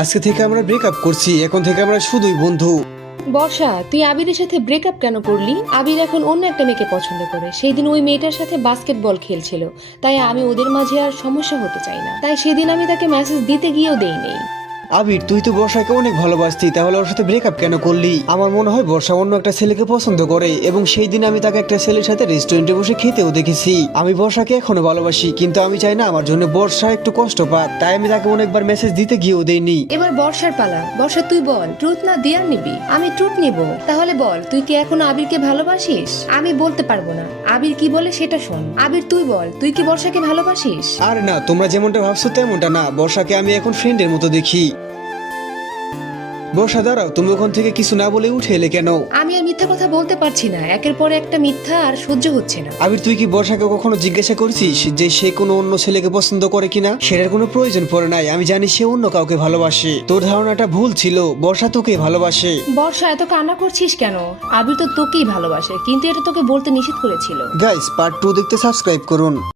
আজকে থেকে আমরা ব্রেকআপ করছি, এখন থেকে আমরা শুধুই বন্ধু। বর্ষা, তুই আবিরের সাথে ব্রেকআপ কেন করলি? আবির এখন অন্য একটা মেয়েকে পছন্দ করে। সেই দিন ওই মেয়েটার সাথে বাস্কেটবল খেলছিল, তাই আমি ওদের মাঝে আর সমস্যা হতে চাই না। তাই সেদিন আমি তাকে মেসেজ দিতে গিয়েও দেইনি। আবির, তুই তো বর্ষাকে অনেক ভালোবাসতি, তাহলে ওর সাথে ব্রেকআপ কেন করলি? আমার মনে হয় বর্ষা অন্য একটা ছেলেকে পছন্দ করে, এবং সেই দিন আমি তাকে একটা ছেলের সাথে রেস্টুরেন্টে বসে খেতেও দেখেছি। আমি বর্ষাকে এখনো ভালোবাসি, কিন্তু আমি চাই না আমার জন্য বর্ষা একটু কষ্ট পাক, তাই আমি তাকে অনেকবার মেসেজ দিতে গিয়েও দেইনি। এবার বর্ষার পালা। বর্ষা, তুই বল, ট্রুথ না দেয়ার নিবি? আমি ট্রুথ নিব। তাহলে বল, তুই কি এখনো আবিরকে ভালোবাসিস? আমি বলতে পারবো না, আবির কি বলে সেটা শোন। আবির, তুই বল, তুই কি বর্ষাকে ভালোবাসিস? আর না, তোমরা যেমনটা ভাবছো তেমনটা না, বর্ষাকে আমি এখন ফ্রেন্ডের মতো দেখি। বর্ষা, দাঁড়াও, তুমি ওখান থেকে কিছু না বলে উঠে এলে কেন? আমি আর মিথ্যা কথা বলতে পারছি না, একের পর একটা মিথ্যা আর সহ্য হচ্ছে না। আবির, তুই কি বর্ষাকে কখনো জিজ্ঞাসা করেছিস যে সে কোনো অন্য ছেলেকে পছন্দ করে কিনা? সেটার কোনো প্রয়োজন পড়ে নাই, আমি জানি সে অন্য কাউকে ভালোবাসে। তোর ধারণাটা ভুল ছিল, বর্ষা তোকে ভালোবাসে। বর্ষা, এত কান্না করছিস কেন? আবির তো তোকেই ভালোবাসে, কিন্তু এটা তোকে বলতে নিষেধ করেছিল। গাইস, পার্ট 2 দেখতে সাবস্ক্রাইব করুন।